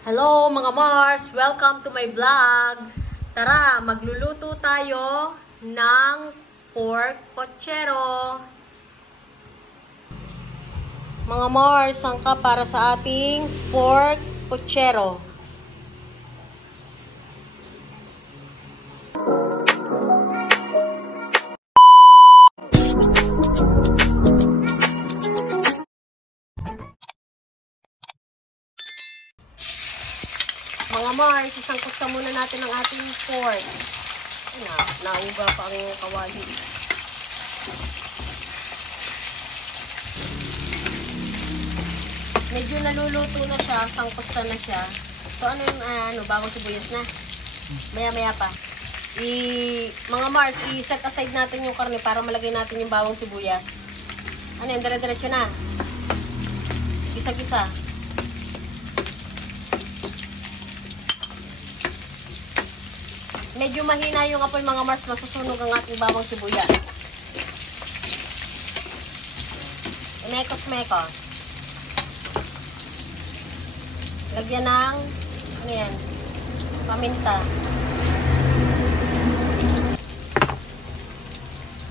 Hello mga Mars! Welcome to my vlog! Tara, magluluto tayo ng pork pochero. Mga Mars, sangka para sa ating pork pochero. Mga Mars, isangkot ka muna natin ang ating pork. Nauga pa ang kawali. Medyo naluluto na siya, sangkot na siya. So ano yung bawang sibuyas na? Maya-maya pa. Mga Mars, i-set aside natin yung karne para malagay natin yung bawang sibuyas. Ano yan, dire-diretso na. Gisa-gisa. Medyo mahina yung apoy mga Mars, masusunog ang ating bawang sibuyas. Mekos-mekos. Lagyan ng, ano yan, paminta.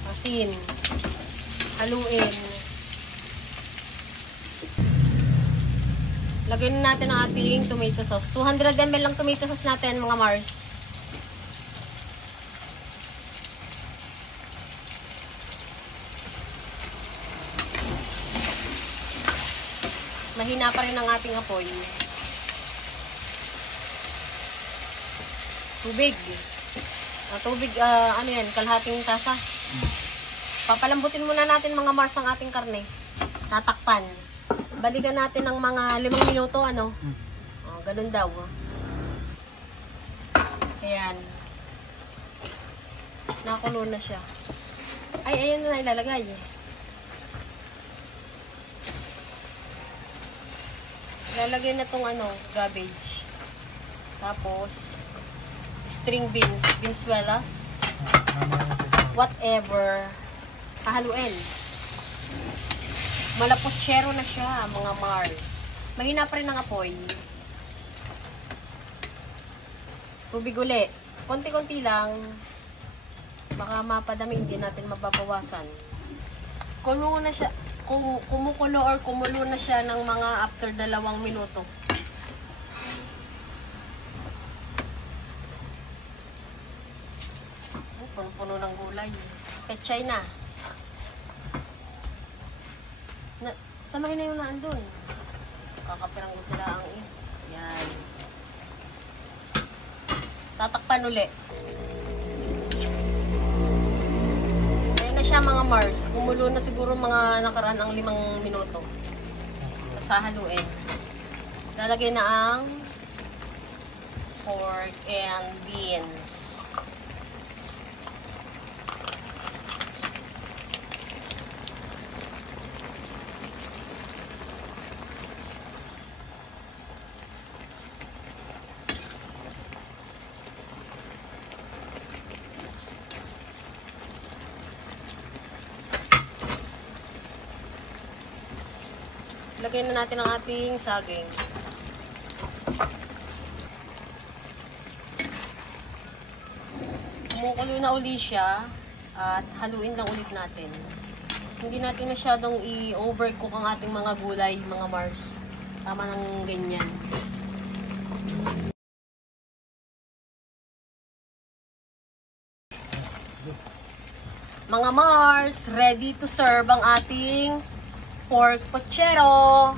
Asin. Haluin. Lagyan natin ang ating tomato sauce. 200 ml lang tomato sauce natin mga Mars. Mahina pa rin ang ating apoy. Tubig. Ano yan, kalahating tasa. Papalambutin muna natin mga Mars ang ating karne. Tatakpan. Balikan natin ng mga 5 minuto, ano? Ganun daw. Ayan. Nakulo na siya. Ay, ayan na ilalagay. Lalagay na tong cabbage. Tapos string beans, beanswellas. Whatever. Kahaluin. Malapochero na siya, mga Mars. Mahina pa rin ang apoy. Tubig uli. Konti-konti lang. Baka mapadami, hindi natin mababawasan. Kumulo na siya. Kumukulo or kumulo na siya ng mga after 2 minuto. Puno ng gulay. Pechay na. Samahin na yung naandun. Kakapiranggot nila ang yan. Tatakpan uli. Siya mga Mars, kumulo na siguro mga nakaraan ang 5 minuto. Sasahaluin. Lalagay na ang pork and beans. Lagay na natin ang ating saging. Kumukulo na uli siya at haluin lang ulit natin. Hindi natin masyadong i-overcook ang ating mga gulay, mga Mars. Tama ng ganyan. Mga Mars, ready to serve ang ating pork pochero.